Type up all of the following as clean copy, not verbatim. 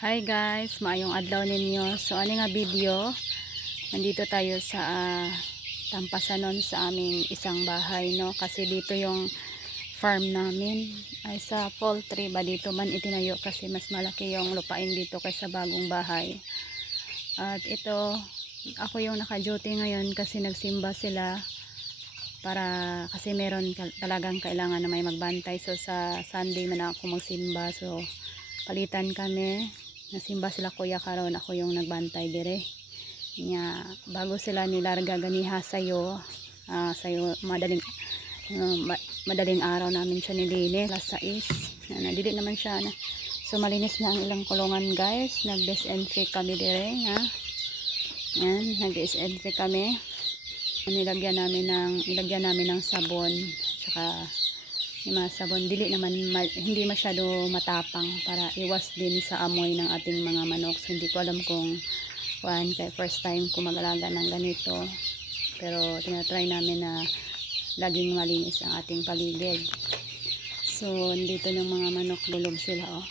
Hi guys, maayong adlaw ninyo. So ani nga video, nandito tayo sa Tampasanon sa aming isang bahay, no, kasi dito yung farm namin ay sa poultry ba dito man itinayo kasi mas malaki yung lupain dito kaysa bagong bahay. At ito, ako yung naka-duty ngayon kasi nagsimba sila para kasi meron talagang kailangan na may magbantay. So sa Sunday man ako magsimba, so palitan kami. Nasimba sila kuya karon, ako yung nagbantay dire nya bago sila nilarga ganiha sayo. Sayo madaling araw namin siya nilinis alas 6 na dili naman siya na. So malinis na ang ilang kulungan guys, nag-disinfect kami dire ha. Yan, nag-disinfect kami. Ilagyan namin ng sabon saka yung mga sabon, dili naman hindi masyado matapang para iwas din sa amoy ng ating mga manok. So, hindi ko alam kung kaya first time ko mag-alaga ng ganito, pero tinatry namin na laging malinis ang ating paligid. So dito ng mga manok, tulog sila oh.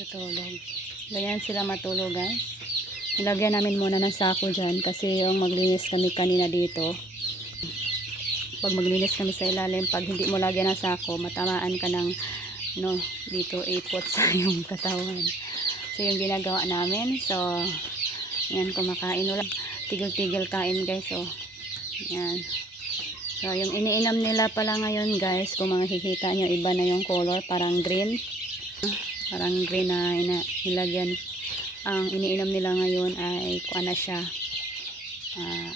Tutulog, ganyan sila matulog guys. Nilagyan namin muna ng sako dyan kasi yung maglinis kami kanina dito, pag maglinis kami sa ilalim, pag hindi mo lagyan ng sako, matamaan ka ng dito ipot sa yung katawan. So yung ginagawa namin. So yan, kumakain ulit, tigil-tigil kain guys. So yan, so yung iniinam nila pala ngayon guys, kung makikita nyo, iba na yung color, parang green na nilagyan. Ang iniinom nila ngayon ay kuan na siya,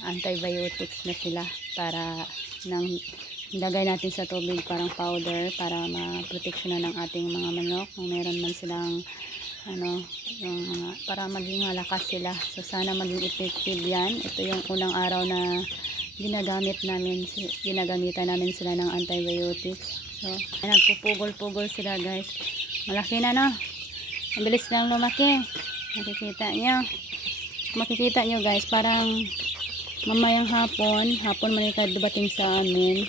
antibiotics na sila, para nang ilagay natin sa tubig parang powder para ma-proteksyonan ng ating mga manok kung meron man silang yung para maging malakas sila. So sana maging effective yan. Ito yung unang araw na ginagamitan namin sila ng antibiotics. So nagpupugol-pugol sila guys, malaki na no, ang bilis lang lumaki. Makikita nyo guys, parang mamayang hapon man dumating sa amin,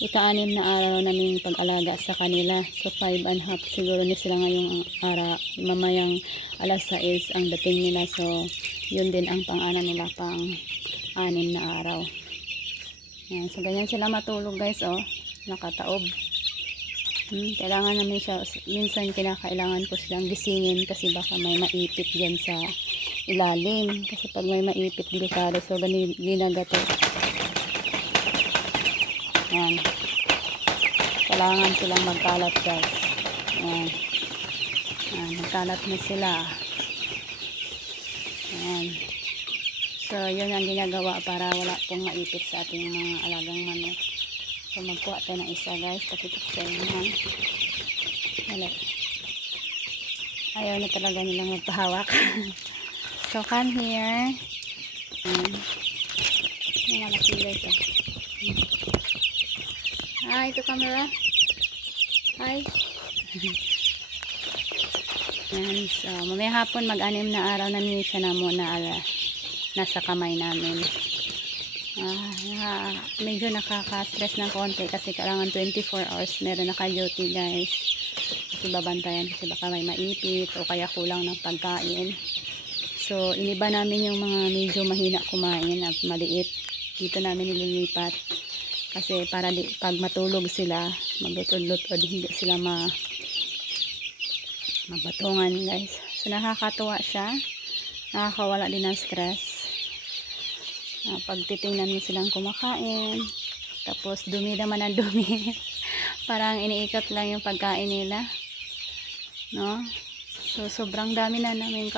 ika-6 na araw namin pag-alaga sa kanila. So 5.5 siguro ni sila ngayong araw, mamayang alas 6 ang dating nila. So yun din ang pang-ana nila, pang 6 na araw. Yan, so ganyan sila matulog guys oh, nakataob. Kailangan namin siya, minsan kinakailangan ko silang gisingin kasi baka may maipit dyan sa ilalim, kasi pag may maipit delikado. So ginagato. Yan, kailangan silang magkalat guys. Yan, magkalat na sila. Yan, so yun ang ginagawa para wala pong maipit sa ating mga alagang manok. So magkuha tayo ng isa guys, pakita ko sa inyo. Wala, ayaw na talaga nilang magpahawak. So come here. Yung malaki guys oh. Hi, ito camera. Hi. Yan, so mamaya hapon mag-6 na araw namin siya na muna nasa kamay namin. Medyo nakaka-stress ng konti kasi kailangan 24 hours meron naka-duty guys, kasi babantayan kasi baka may maipit o kaya kulang ng pagkain. So iniba namin yung mga medyo mahina kumain at maliit, dito namin nililipat kasi para pag matulog sila, maglutod-lutod, hindi sila mabatungan guys. So nakakatuwa siya, nakakawala din ng stress. Pag titingnan mo silang kumakain, tapos dumi naman ang dumi. Parang iniikot lang yung pagkain nila, no? So sobrang dami na namin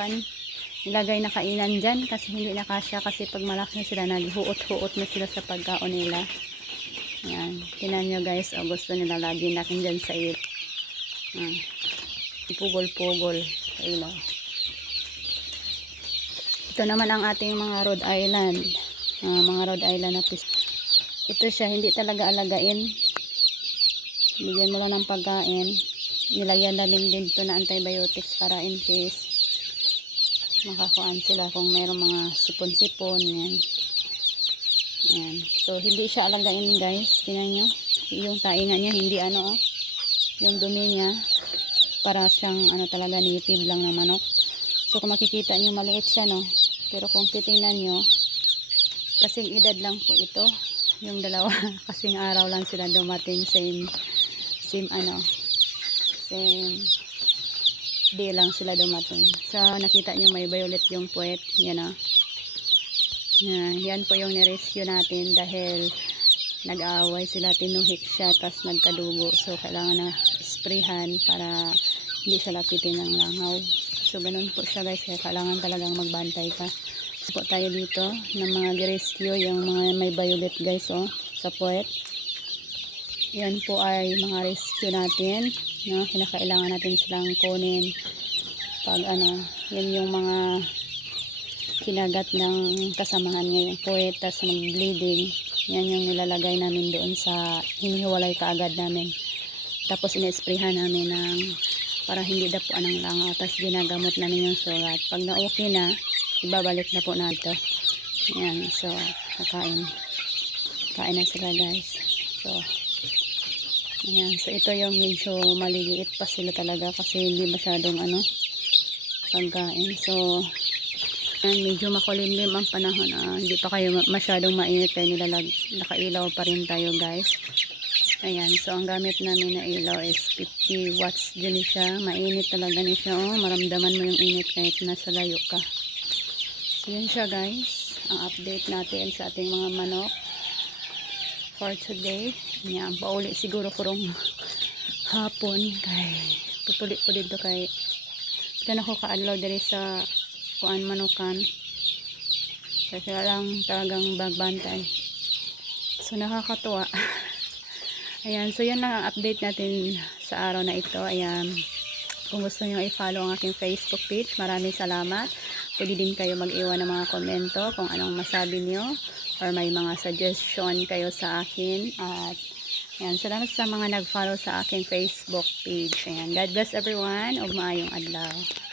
ilagay na kainan dyan kasi hindi na kasya, kasi pag malaki na sila naghuot-huot na sila sa pagkaon nila. Yan, tinan nyo guys, gusto nila lagi natin dyan sa ilo. Pugol-pugol sa ilo. Ito naman ang ating mga Rhode Island. Mga Rhode Island na fish. Ito siya, hindi talaga alagain. Bigyan mo lang ng pagkain. Nilagyan namin din ito na antibiotics para in case makakuan sila kung mayroong mga sipon-sipon. Yan. So hindi siya alagain guys. Tingnan nyo, yung tainga niya hindi yung dumi niya para siyang ano talaga native lang ng manok. So kung makikita nyo maliit siya, no, pero kung titingnan nyo kasing edad lang po ito yung dalawa. Kasing araw lang sila dumating, same ano, same day lang sila dumating. So nakita nyo may violet yung puwet, yan o. Yan po yung nirescue natin dahil nag-aaway sila, tinuhik siya tapos nagkadugo, so kailangan na sprayhan para hindi siya lapitin ng langaw. So ganun po siya guys, kaya kailangan talagang magbantay ka. So po tayo dito ng mga rescue, yung mga may violet guys, oh, sa puwet. Yan po ay mga rescue natin, no? Kinakailangan natin silang kunin pag ano, yan yung mga kinagat ng kasamahan ngayong puwet, tapos mag-bleeding. Yan yung nilalagay namin doon sa hinihiwalay kaagad namin. Tapos ina-sprayhan namin ng para hindi dapuan ng langaw. Tapos ginagamot namin yung sugat. Pag na-okay na, ibabalik na po natin. Yan. So, kakain. Kain na sila guys. So, ayan. So, ito yung medyo maliliit pa sila talaga kasi hindi masyadong ano, pagkain. So, medyo makulimlim ang panahon, hindi pa kayo masyadong mainit kaya nakailaw pa rin tayo guys. Ayan, so ang gamit namin na ilaw is 50 watts din siya, mainit talaga niya siya, oh, maramdaman mo yung init kahit nasa layo ka. So yun siya guys, ang update natin sa ating mga manok for today. Ayan, pauli siguro kurong hapon kay tutulik po dito kay ito ako kaadlaw diri sa kuan manukan kasi lang talagang bagbantay. So nakakatuwa. Ayan, so yun lang ang update natin sa araw na ito. Ayan, kung gusto nyo i-follow ang aking Facebook page, maraming salamat. Pwede din kayo mag-iwan ng mga komento kung anong masabi nyo or may mga suggestion kayo sa akin. At ayan, salamat sa mga nag-follow sa aking Facebook page. Ayan, God bless everyone. Ug maayong adlaw.